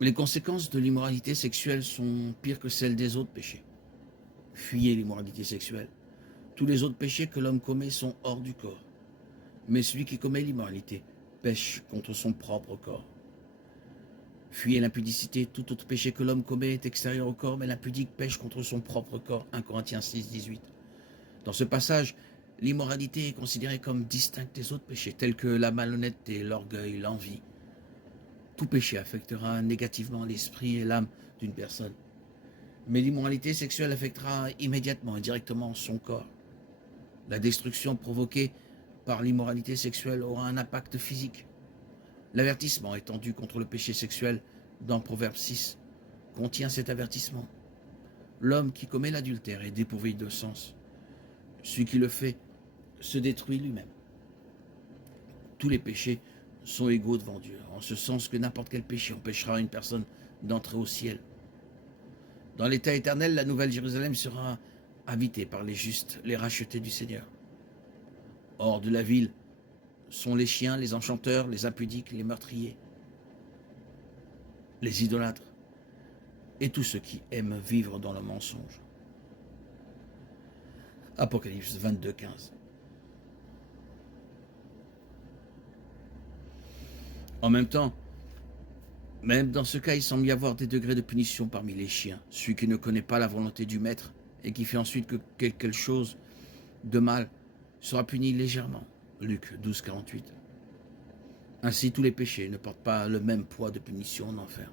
Les conséquences de l'immoralité sexuelle sont pires que celles des autres péchés. Fuyez l'immoralité sexuelle. Tous les autres péchés que l'homme commet sont hors du corps. Mais celui qui commet l'immoralité pêche contre son propre corps. Fuyez l'impudicité. Tout autre péché que l'homme commet est extérieur au corps, mais l'impudique pêche contre son propre corps. 1 Corinthiens 6, 18. Dans ce passage, l'immoralité est considérée comme distincte des autres péchés, tels que la malhonnêteté, l'orgueil, l'envie. Tout péché affectera négativement l'esprit et l'âme d'une personne. Mais l'immoralité sexuelle affectera immédiatement et directement son corps. La destruction provoquée par l'immoralité sexuelle aura un impact physique. L'avertissement étendu contre le péché sexuel dans Proverbe 6 contient cet avertissement. L'homme qui commet l'adultère est dépourvu de sens. Celui qui le fait se détruit lui-même. Tous les péchés sont égaux devant Dieu, en ce sens que n'importe quel péché empêchera une personne d'entrer au ciel. Dans l'état éternel, la nouvelle Jérusalem sera habitée par les justes, les rachetés du Seigneur. Hors de la ville sont les chiens, les enchanteurs, les impudiques, les meurtriers, les idolâtres et tous ceux qui aiment vivre dans le mensonge. Apocalypse 22, 15. En même temps, même dans ce cas, il semble y avoir des degrés de punition parmi les chiens. Celui qui ne connaît pas la volonté du maître et qui fait ensuite quelque chose de mal sera puni légèrement. Luc 12, 48. Ainsi, tous les péchés ne portent pas le même poids de punition en enfer.